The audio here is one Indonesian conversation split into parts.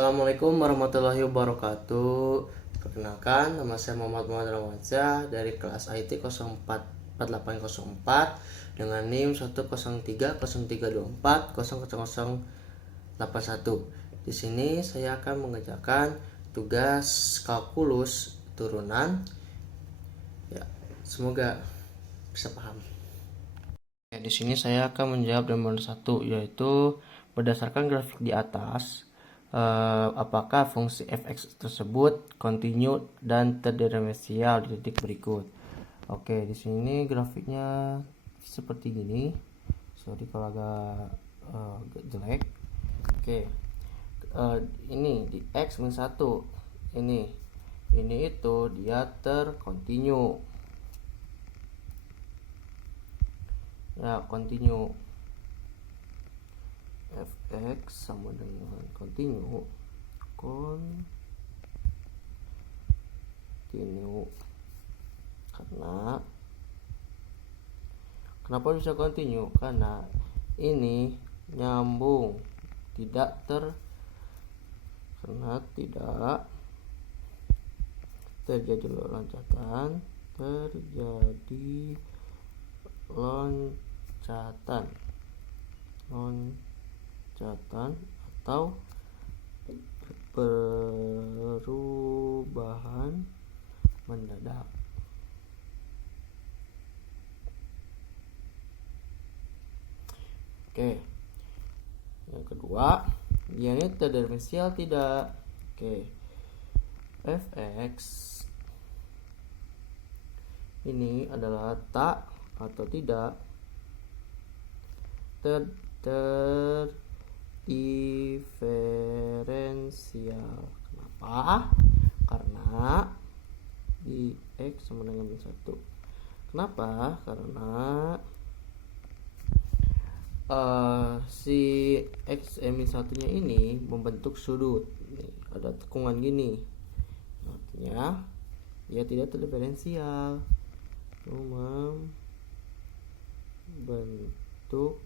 Assalamualaikum warahmatullahi wabarakatuh. Perkenalkan, nama saya Muhammad Ramadza dari kelas IT 044804 dengan NIM 1030324000081. Di sini saya akan mengerjakan tugas kalkulus turunan. Ya, semoga bisa paham. Ya, di sini saya akan menjawab nomor 1, yaitu berdasarkan grafik di atas, apakah fungsi fx tersebut kontinu dan terdiferensial di titik berikut. Oke, di sini grafiknya seperti gini. Sorry kalau agak jelek. Oke, ini di x min 1, ini itu dia terkontinu. Ya, kontinu. Fx sama dengan kontinu karena kenapa bisa kontinu? Karena ini nyambung, karena tidak terjadi loncatan atau perubahan mendadak. Oke, yang kedua, dia ini terdiferensial tidak. Oke, fx ini adalah tak atau tidak terdiferensial. Kenapa? Karena di x sama dengan min 1. Kenapa? Karena si x min 1 nya ini membentuk sudut. Nih, ada tekungan gini. Artinya dia tidak terdiferensial, membentuk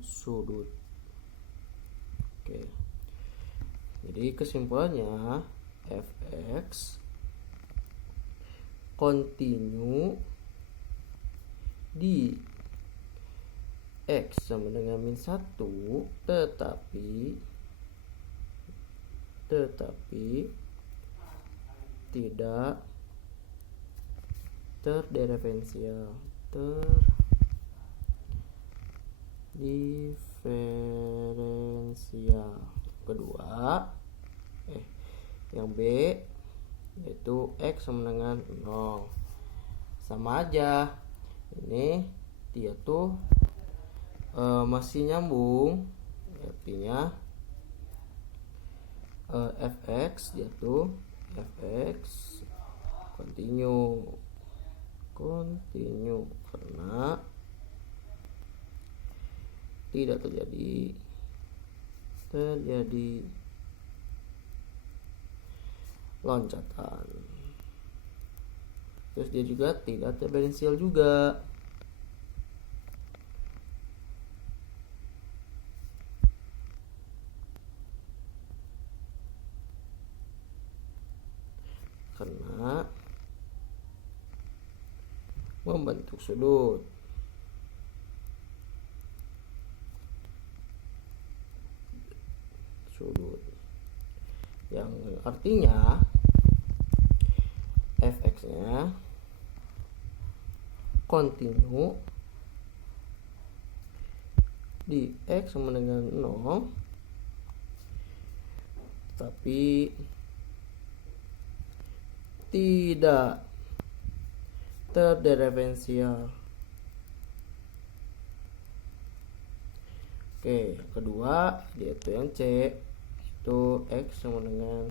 sudut. Oke, jadi kesimpulannya fx kontinu di x sama dengan min 1, tetapi tidak terdiferensial. Kedua, yang B, yaitu x sama dengan 0. Sama aja, ini dia tuh masih nyambung, artinya fx dia tuh fx kontinu karena tidak terjadi loncatan. Terus dia juga tidak terdiferensial juga. Karena membentuk sudut. Yang artinya fx nya kontinu di x sama dengan 0, tapi tidak terdiferensial. Oke, kedua dia itu yang C, itu x sama dengan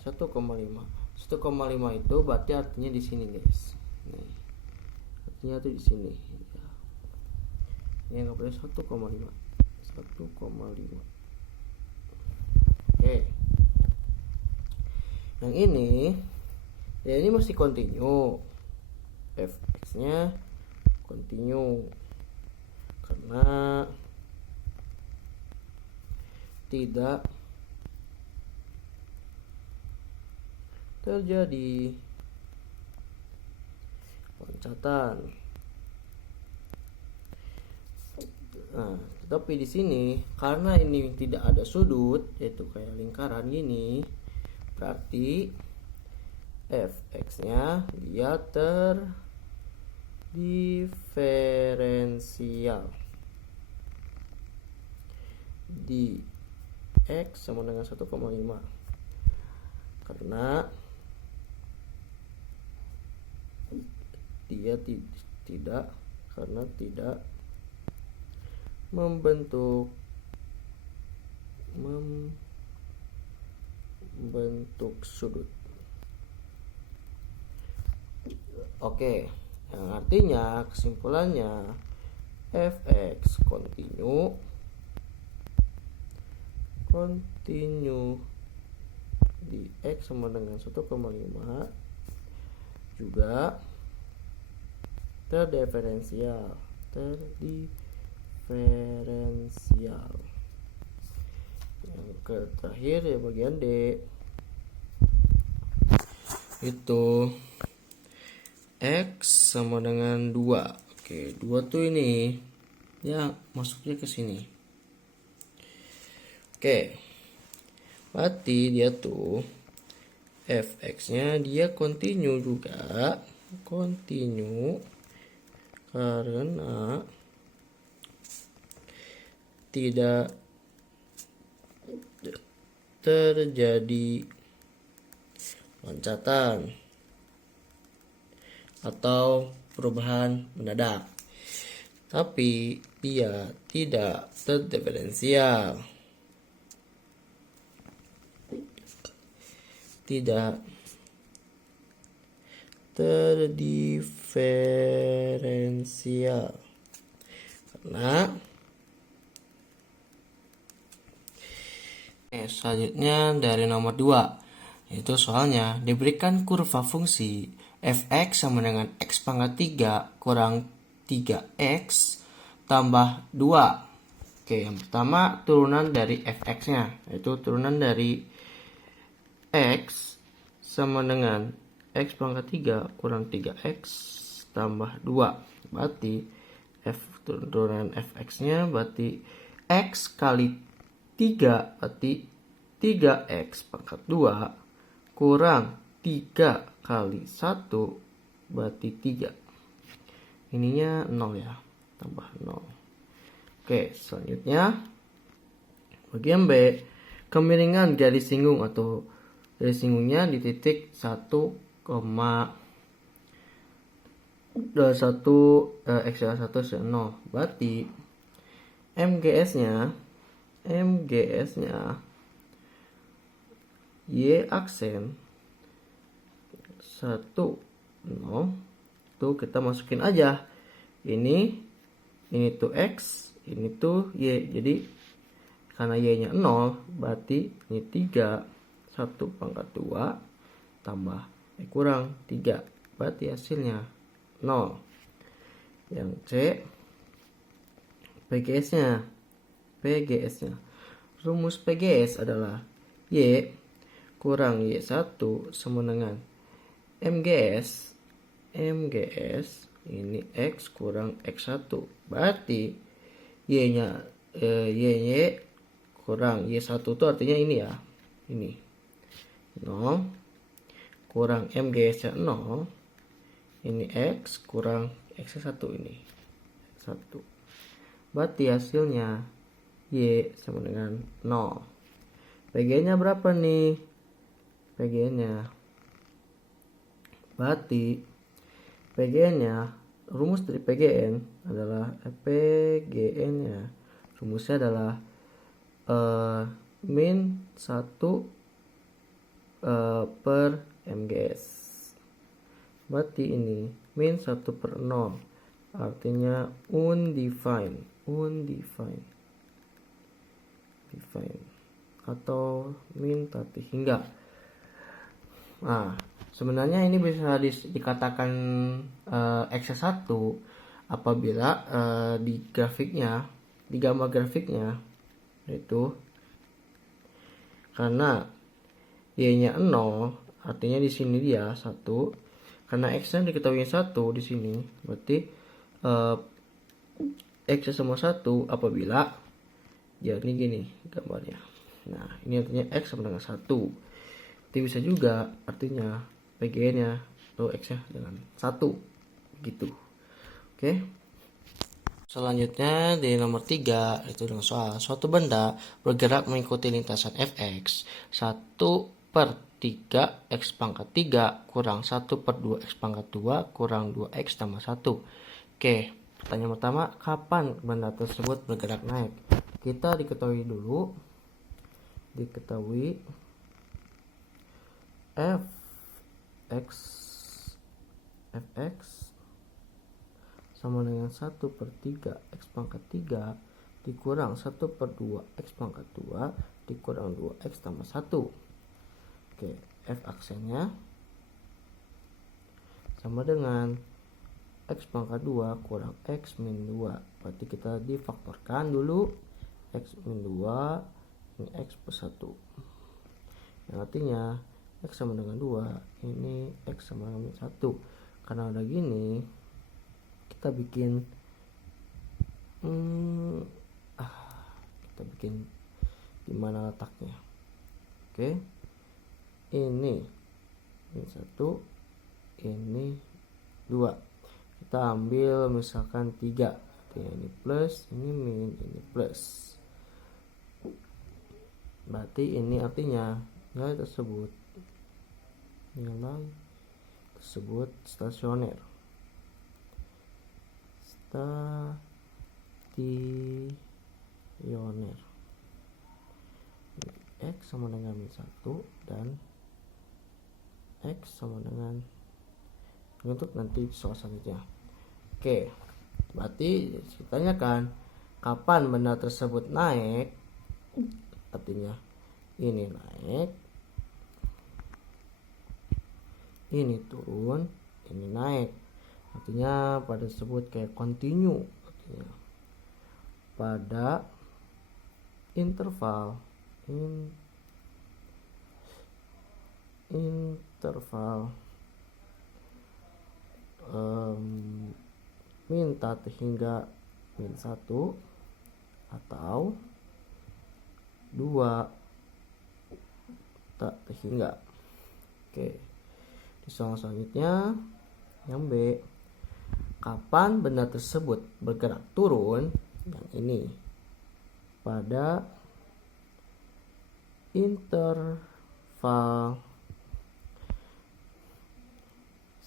1,5. 1,5 itu berarti artinya di sini, guys. Nih, artinya tuh di sini. Ini nggak boleh 1,5. Oke, yang ini ya, ini masih kontinu, fx nya kontinu karena tidak terjadi loncatan. Nah, tapi di sini karena ini tidak ada sudut, yaitu kayak lingkaran gini, berarti fx-nya dia terdiferensial. Di x sama dengan 1,5 karena dia tidak membentuk sudut. Oke, yang artinya kesimpulannya fx kontinu di x sama dengan 1,5 juga terdiferensial. Yang terakhir ya bagian D itu x sama dengan 2. Oke, 2 tuh ini ya masuknya ke sini. Oke, berarti dia tuh fx-nya dia kontinu juga, karena tidak terjadi loncatan atau perubahan mendadak, tapi dia tidak terdiferensial. Tidak terdiferensial karena selanjutnya dari nomor 2, yaitu soalnya diberikan kurva fungsi fx sama dengan x pangkat 3 kurang 3x tambah 2. Oke, yang pertama turunan dari fx-nya, yaitu turunan dari x sama dengan x pangkat 3 kurang 3x tambah 2. Berarti turunan fx-nya berarti x kali 3 berarti 3x pangkat 2 kurang 3 kali 1 berarti 3. Ininya 0 ya, tambah 0. Oke, selanjutnya bagian B, kemiringan garis singgung atau garis singgungnya di titik 1,21 x1 0. Berarti MGS-nya Y aksen 1 0 tuh kita masukin aja. Ini tuh X, ini tuh Y. Jadi karena Y-nya 0 berarti ini 3 1 pangkat 2 tambah kurang 3 berarti hasilnya 0. Yang C PGS-nya rumus PGS adalah Y kurang Y1 sama dengan MGS ini X kurang X1 berarti Y-nya Y kurang Y1 itu artinya ini ya, ini 0 kurang MGS-nya 0, ini X kurang X1 ini 1. Berarti hasilnya Y sama dengan 0. PG-nya berapa nih? PG-nya berarti PGN-nya, rumus dari PGN adalah PGN-nya rumusnya adalah min 1 per MGS. Berarti ini min 1 per 0 artinya undefined atau min tati hingga. Nah, sebenarnya ini bisa dikatakan X1 apabila di gambar grafiknya yaitu karena Y-nya 0 artinya di sini dia 1. Karena x-nya diketahui 1 di sini, berarti x sama 1 apabila ya ini gini gambarnya. Nah, ini artinya x sama dengan 1. Tapi bisa juga artinya PGN-nya atau x-nya dengan 1 gitu. Oke. Selanjutnya di nomor 3 itu dengan soal suatu benda bergerak mengikuti lintasan fx 1/3 x pangkat 3 kurang 1/2 x pangkat 2 kurang 2x tambah 1. Oke, pertanyaan pertama, kapan benda tersebut bergerak naik? Kita diketahui dulu, fx sama dengan 1/3 x pangkat 3 dikurang 1/2 x pangkat 2 dikurang 2x tambah 1. Oke, f aksennya sama dengan x pangkat 2 kurang x min 2. Berarti kita difaktorkan dulu, x min 2 ini x per 1. Yang artinya x sama dengan 2, ini x sama dengan 1. Karena udah gini, kita bikin gimana letaknya. Oke, ini 1, ini 2. Kita ambil misalkan 3, artinya ini plus, ini min, ini plus. Berarti ini artinya nilai tersebut stasioner. X sama dengan min 1 dan X sama dengan untuk nanti soal selanjutnya. Oke, berarti ditanyakan kapan benda tersebut naik, artinya ini naik, ini turun, ini naik, artinya pada tersebut kayak continue, artinya pada interval min 1 hingga min 1 atau 2 tak hingga. Oke, di soal selanjutnya yang B, kapan benda tersebut bergerak turun, yang ini pada interval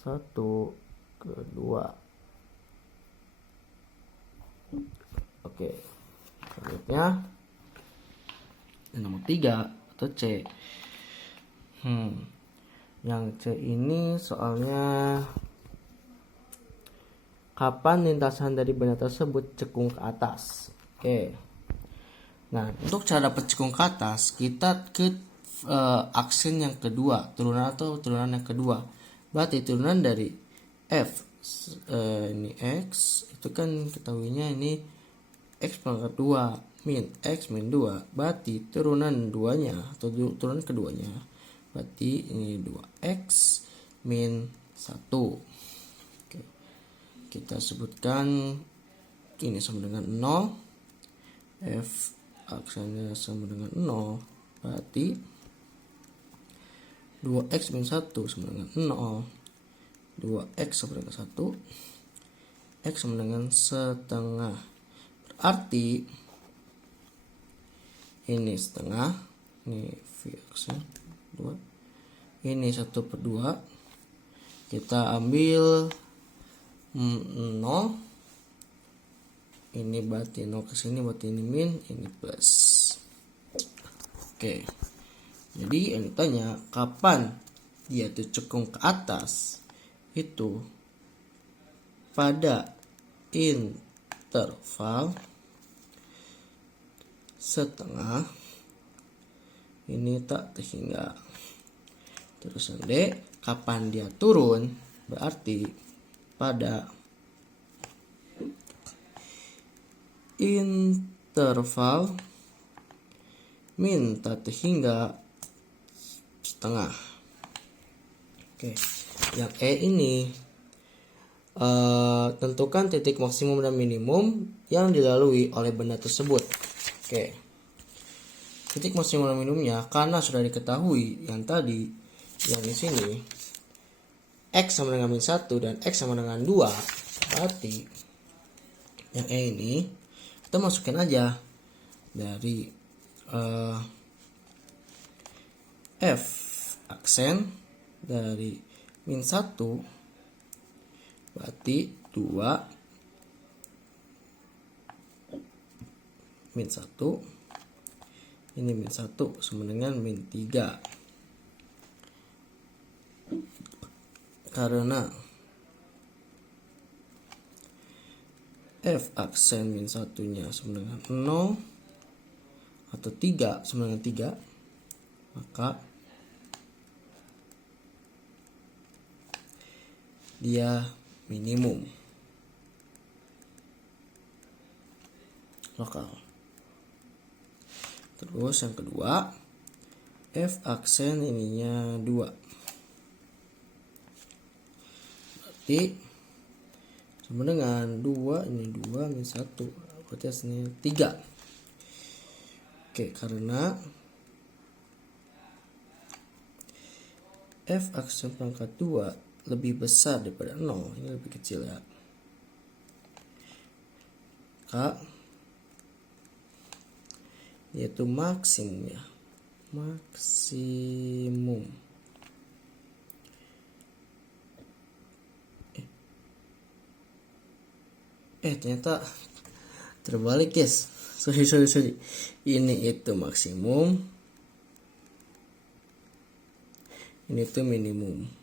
1-2. Oke, selanjutnya nomor 3 atau C. Yang C ini soalnya kapan lintasan dari benda tersebut cekung ke atas. Oke. Nah, untuk cara dapat cekung ke atas, kita ke aksen yang kedua, turunan yang kedua. Berarti turunan dari F ini X, itu kan ketahuinya ini X pangkat 2 min X min 2. Berarti turunan duanya atau turunan keduanya, berarti ini 2X min 1. Oke. Kita sebutkan ini sama dengan 0. F aksennya sama dengan 0, berarti 2x min 1 sama dengan 0, 2x sama dengan 1, x sama dengan setengah. Berarti ini setengah, ini v aksen 2, ini 1/2. Kita ambil 0, ini berarti 0 ke sini, berarti ini min, ini plus. Oke, jadi yang ditanya kapan dia tuh cekung ke atas, itu pada interval setengah, ini tak terhingga. Terus yang D, kapan dia turun, berarti pada interval min tak hingga setengah. Oke, yang E ini tentukan titik maksimum dan minimum yang dilalui oleh benda tersebut. Oke, titik maksimum dan minimumnya karena sudah diketahui yang tadi, yang di sini X sama dengan min 1 dan X sama dengan 2, berarti yang E ini kita masukin aja dari F aksen dari min 1 berarti 2 min 1, ini min 1 sama dengan min 3, karena F aksen min 1 nya sama dengan 0 atau 3 sama dengan 3, maka dia minimum lokal. Terus yang kedua, F aksen ininya 2, berarti sama dengan 2, ini 2 min 1, berarti hasilnya 3. Oke, karena F aksen pangkat 2 lebih besar daripada 0, ini lebih kecil ya, maka yaitu maksimum ya, maksimum. Ternyata terbalik guys, sorry. Ini itu maksimum, ini tuh minimum.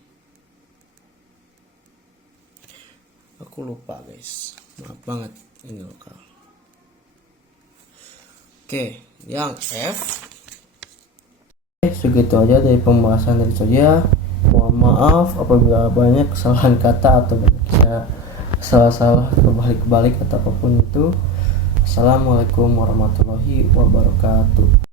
Aku lupa guys, maaf banget, ini lokal. Oke, yang F. Segitu aja dari pembahasan dari saya. Mohon maaf apabila banyak kesalahan kata atau bisa salah-salah kebalik-balik atau apapun itu. Assalamualaikum warahmatullahi wabarakatuh.